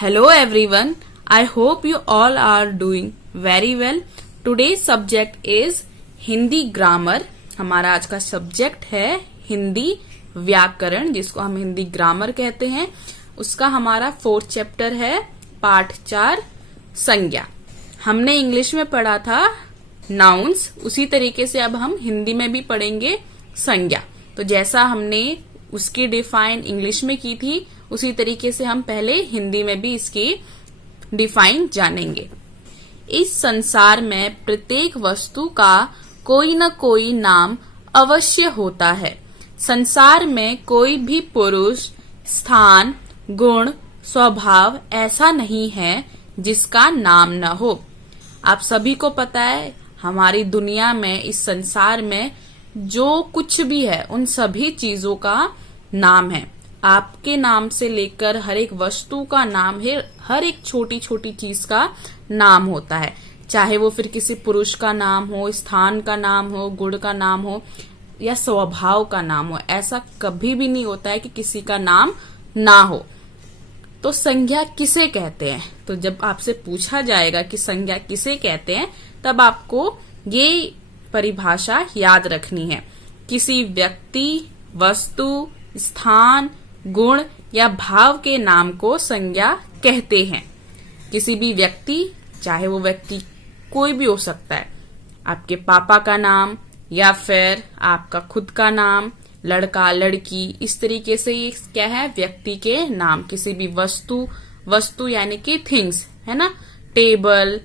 Hello everyone, I hope you all are doing very well. Today's subject is Hindi grammar. हमारा आज का subject है हिंदी व्याकरण, जिसको हम हिंदी ग्रामर कहते हैं. उसका हमारा 4th चैप्टर है, पार्ट 4 संज्ञा. हमने इंग्लिश में पढ़ा था नाउन्स, उसी तरीके से अब हम हिंदी में भी पढ़ेंगे संज्ञा. तो जैसा हमने उसकी डिफाइन इंग्लिश में की थी, उसी तरीके से हम पहले हिंदी में भी इसकी डिफाइन जानेंगे. इस संसार में प्रत्येक वस्तु का कोई न कोई नाम अवश्य होता है. संसार में कोई भी पुरुष, स्थान, गुण, स्वभाव ऐसा नहीं है जिसका नाम न हो. आप सभी को पता है, हमारी दुनिया में, इस संसार में जो कुछ भी है उन सभी चीजों का नाम है. आपके नाम से लेकर हर एक वस्तु का नाम है, हर एक छोटी छोटी चीज का नाम होता है. चाहे वो फिर किसी पुरुष का नाम हो, स्थान का नाम हो, गुण का नाम हो या स्वभाव का नाम हो. ऐसा कभी भी नहीं होता है कि किसी का नाम ना हो. तो संज्ञा किसे कहते हैं? तो जब आपसे पूछा जाएगा कि संज्ञा किसे कहते हैं, तब आपको ये परिभाषा याद रखनी है. किसी व्यक्ति, वस्तु, स्थान, गुण या भाव के नाम को संज्ञा कहते हैं. किसी भी व्यक्ति, चाहे वो व्यक्ति कोई भी हो सकता है, आपके पापा का नाम या फिर आपका खुद का नाम, लड़का, लड़की, इस तरीके से ये क्या है, व्यक्ति के नाम. किसी भी वस्तु यानी कि थिंग्स, है ना, टेबल,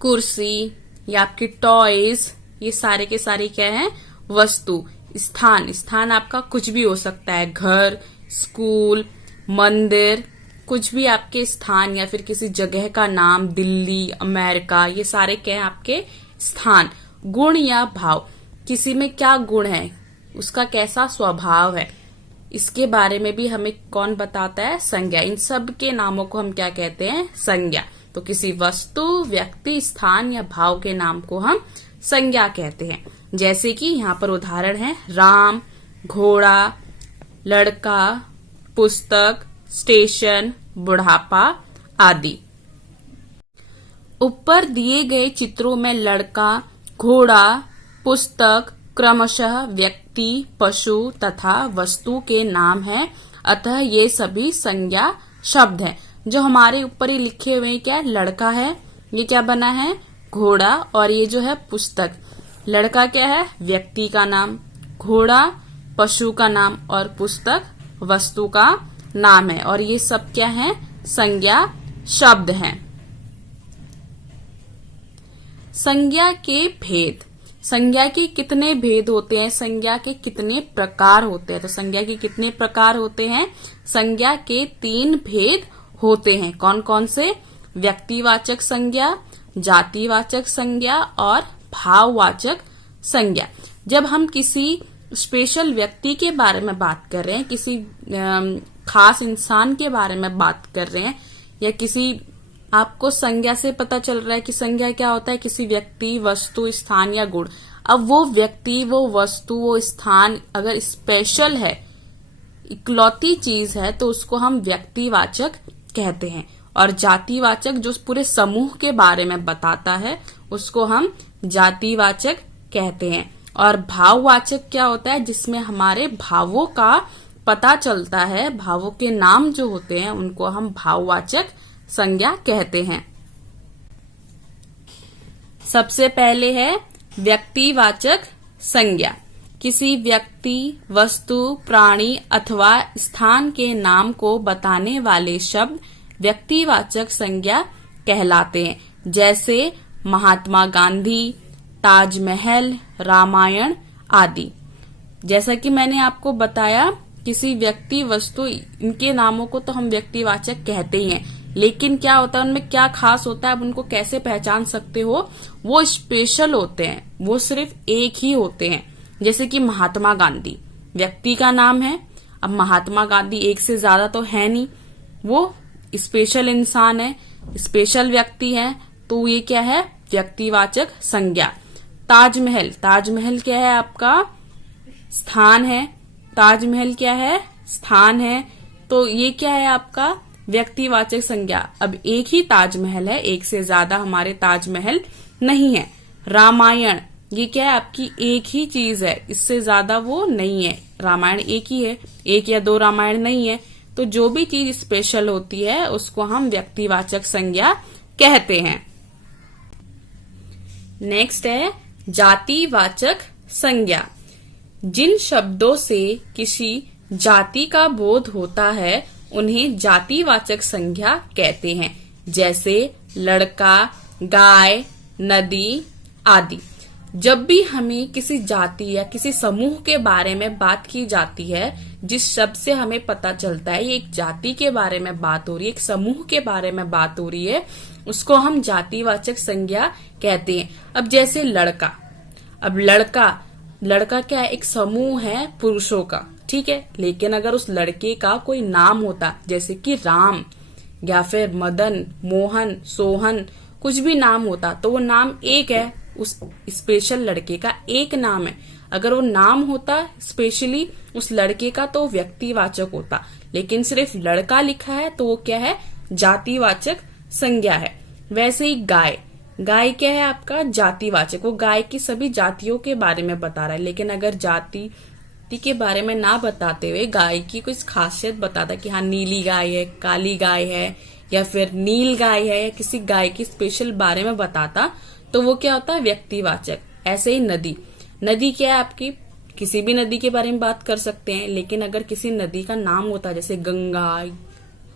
कुर्सी या आपकी टॉयज, ये सारे के सारे क्या है, वस्तु. स्थान आपका कुछ भी हो सकता है, घर, स्कूल, मंदिर, कुछ भी आपके स्थान या फिर किसी जगह का नाम, दिल्ली, अमेरिका, ये सारे क्या है आपके स्थान. गुण या भाव, किसी में क्या गुण है, उसका कैसा स्वभाव है, इसके बारे में भी हमें कौन बताता है, संज्ञा. इन सब के नामों को हम क्या कहते हैं, संज्ञा. तो किसी वस्तु, व्यक्ति, स्थान या भाव के नाम को हम संज्ञा कहते हैं. जैसे कि यहाँ पर उदाहरण है राम, घोड़ा, लड़का, पुस्तक, स्टेशन, बुढ़ापा आदि. ऊपर दिए गए चित्रों में लड़का, घोड़ा, पुस्तक क्रमशः व्यक्ति, पशु तथा वस्तु के नाम हैं. अतः ये सभी संज्ञा शब्द हैं. जो हमारे ऊपर ही लिखे हुए हैं, क्या लड़का है, ये क्या बना है, घोड़ा, और ये जो है पुस्तक. लड़का क्या है, व्यक्ति का नाम, घोड़ा पशु का नाम और पुस्तक वस्तु का नाम है. और ये सब क्या है, संज्ञा शब्द हैं. संज्ञा के भेद. संज्ञा के कितने भेद होते हैं, संज्ञा के कितने प्रकार होते हैं? तो संज्ञा के कितने प्रकार होते हैं? संज्ञा के 3 भेद होते हैं. कौन कौन से? व्यक्तिवाचक संज्ञा, जातिवाचक संज्ञा और भाववाचक संज्ञा. जब हम किसी स्पेशल व्यक्ति के बारे में बात कर रहे हैं, किसी खास इंसान के बारे में बात कर रहे हैं, या किसी, आपको संज्ञा से पता चल रहा है कि संज्ञा क्या होता है, किसी व्यक्ति, वस्तु, स्थान या गुण. अब वो व्यक्ति, वो वस्तु, वो स्थान अगर स्पेशल है, इकलौती चीज है, तो उसको हम व्यक्तिवाचक कहते हैं. और जातिवाचक, जो पूरे समूह के बारे में बताता है, उसको हम जातिवाचक कहते हैं. और भाववाचक क्या होता है, जिसमें हमारे भावों का पता चलता है, भावों के नाम जो होते हैं उनको हम भाववाचक संज्ञा कहते हैं. सबसे पहले है व्यक्तिवाचक संज्ञा. किसी व्यक्ति, वस्तु, प्राणी अथवा स्थान के नाम को बताने वाले शब्द व्यक्तिवाचक संज्ञा कहलाते हैं. जैसे महात्मा गांधी, ताजमहल, रामायण आदि. जैसा कि मैंने आपको बताया, किसी व्यक्ति, वस्तु, इनके नामों को तो हम व्यक्तिवाचक कहते ही हैं. लेकिन क्या होता है, उनमें क्या खास होता है, आप उनको कैसे पहचान सकते हो? वो स्पेशल होते हैं, वो सिर्फ एक ही होते हैं. जैसे कि महात्मा गांधी व्यक्ति का नाम है. अब महात्मा गांधी एक से ज्यादा तो है नहीं, वो स्पेशल इंसान है, स्पेशल व्यक्ति है, तो ये क्या है, व्यक्तिवाचक संज्ञा. ताजमहल क्या है, आपका स्थान है. ताजमहल क्या है, स्थान है, तो ये क्या है, आपका व्यक्तिवाचक संज्ञा, अब एक ही ताजमहल है, एक से ज्यादा हमारे ताजमहल नहीं है। रामायण, ये क्या है, आपकी एक ही चीज है, इससे ज्यादा वो नहीं है। रामायण एक ही है, एक या दो रामायण नहीं है। तो जो भी चीज स्पेशल होती है उसको हम व्यक्तिवाचक संज्ञा कहते हैं। नेक्स्ट है जातिवाचक संज्ञा। जिन शब्दों से किसी जाति का बोध होता है उन्हें जातिवाचक संज्ञा कहते हैं, जैसे लड़का, गाय, नदी आदि। जब भी हमें किसी जाति या किसी समूह के बारे में बात की जाती है, जिस शब्द से हमें पता चलता है ये एक जाति के बारे में बात हो रही है, एक समूह के बारे में बात हो रही है, उसको हम जातिवाचक संज्ञा कहते हैं। अब जैसे लड़का, अब लड़का क्या है, एक समूह है पुरुषों का, ठीक है। लेकिन अगर उस लड़के का कोई नाम होता, जैसे कि राम या फिर मदन, मोहन, सोहन, कुछ भी नाम होता, तो वो नाम एक है, उस स्पेशल लड़के का एक नाम है। अगर वो नाम होता स्पेशली उस लड़के का तो व्यक्तिवाचक होता, लेकिन सिर्फ लड़का लिखा है तो वो क्या है, जातिवाचक संज्ञा है। वैसे ही गाय क्या है, आपका जातिवाचक, वो गाय की सभी जातियों के बारे में बता रहा है। लेकिन अगर जाति के बारे में ना बताते हुए गाय की कुछ खासियत बताता कि हाँ नीली गाय है, काली गाय है, या फिर नील गाय है, या किसी गाय की स्पेशल बारे में बताता, तो वो क्या होता है, व्यक्तिवाचक। ऐसे ही नदी क्या है, आपकी किसी भी नदी के बारे में बात कर सकते हैं, लेकिन अगर किसी नदी का नाम होता है, जैसे गंगा,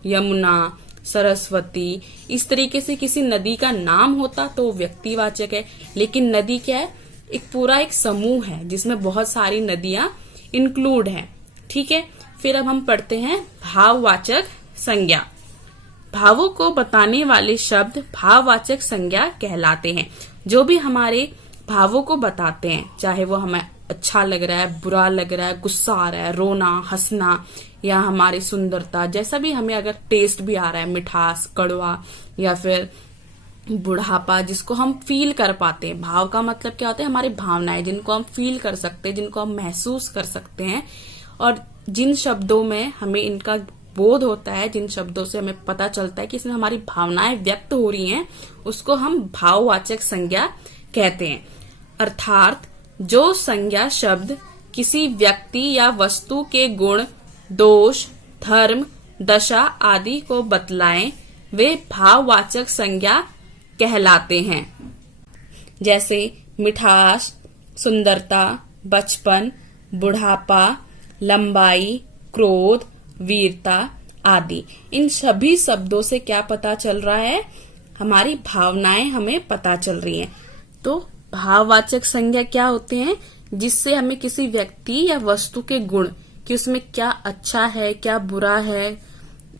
यमुना, सरस्वती, इस तरीके से किसी नदी का नाम होता तो वो व्यक्तिवाचक है। लेकिन नदी क्या है, एक समूह है जिसमें बहुत सारी नदियां इंक्लूड हैं, ठीक है। फिर अब हम पढ़ते हैं भाववाचक संज्ञा। भावों को बताने वाले शब्द भाववाचक संज्ञा कहलाते हैं। जो भी हमारे भावों को बताते हैं, चाहे वो हमें अच्छा लग रहा है, बुरा लग रहा है, गुस्सा आ रहा है, रोना, हंसना, या हमारी सुंदरता, जैसा भी हमें अगर टेस्ट भी आ रहा है, मिठास, कड़वा, या फिर बुढ़ापा, जिसको हम फील कर पाते हैं। भाव का मतलब क्या होता है, हमारी भावनाएं, जिनको हम फील कर सकते हैं, जिनको हम महसूस कर सकते हैं, और जिन शब्दों में हमें इनका बोध होता है, जिन शब्दों से हमें पता चलता है कि इसमें हमारी भावनाएं व्यक्त हो रही हैं, उसको हम भाववाचक संज्ञा कहते हैं। अर्थात जो संज्ञा शब्द किसी व्यक्ति या वस्तु के गुण, दोष, धर्म, दशा आदि को बतलाएं, वे भाववाचक संज्ञा कहलाते हैं। जैसे मिठास, सुंदरता, बचपन, बुढ़ापा, लंबाई, क्रोध, वीरता आदि। इन सभी शब्दों से क्या पता चल रहा है, हमारी भावनाएं हमें पता चल रही हैं। तो भाववाचक संज्ञा क्या होते हैं, जिससे हमें किसी व्यक्ति या वस्तु के गुण, कि उसमें क्या अच्छा है, क्या बुरा है,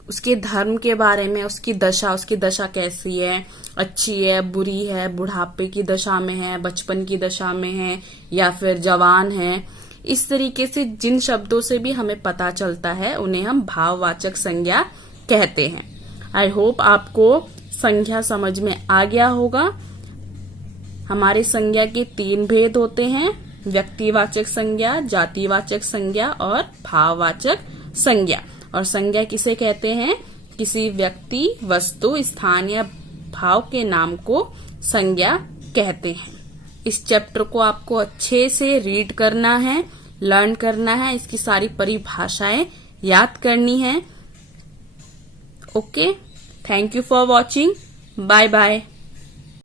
उसके धर्म के बारे में, उसकी दशा कैसी है, अच्छी है, बुरी है, बुढ़ापे की दशा में है, बचपन की दशा में है, या फिर जवान है, इस तरीके से जिन शब्दों से भी हमें पता चलता है उन्हें हम भाववाचक संज्ञा कहते हैं। आई होप आपको संज्ञा समझ में आ गया होगा। हमारे संज्ञा के 3 भेद होते हैं, व्यक्तिवाचक संज्ञा, जातिवाचक संज्ञा और भाववाचक संज्ञा। और संज्ञा किसे कहते हैं, किसी व्यक्ति, वस्तु, स्थान या भाव के नाम को संज्ञा कहते हैं। इस चैप्टर को आपको अच्छे से रीड करना है, लर्न करना है, इसकी सारी परिभाषाएं याद करनी है। Okay, thank you for watching, bye bye.